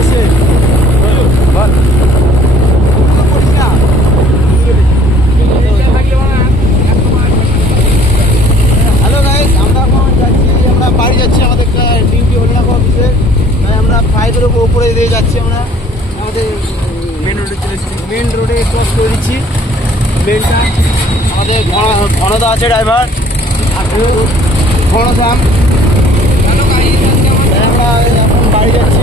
আসছে hello guys, আমরা এখন যাচ্ছি, আমরা বাড়ি যাচ্ছি আমাদের ডিউটি হরিনাথ অফিসে। তাই আমরা ফ্লাইওভারের উপরে দিয়ে যাচ্ছি, আমরা আমাদের মেন রোডে চলে এসেছি। মেন রোডে ক্রস করে দিচ্ছি মেনটা। আমাদের ঘনদা আছে ড্রাইভার, ঘনশ্যাম। আমরা এখন বাড়ি যাচ্ছি।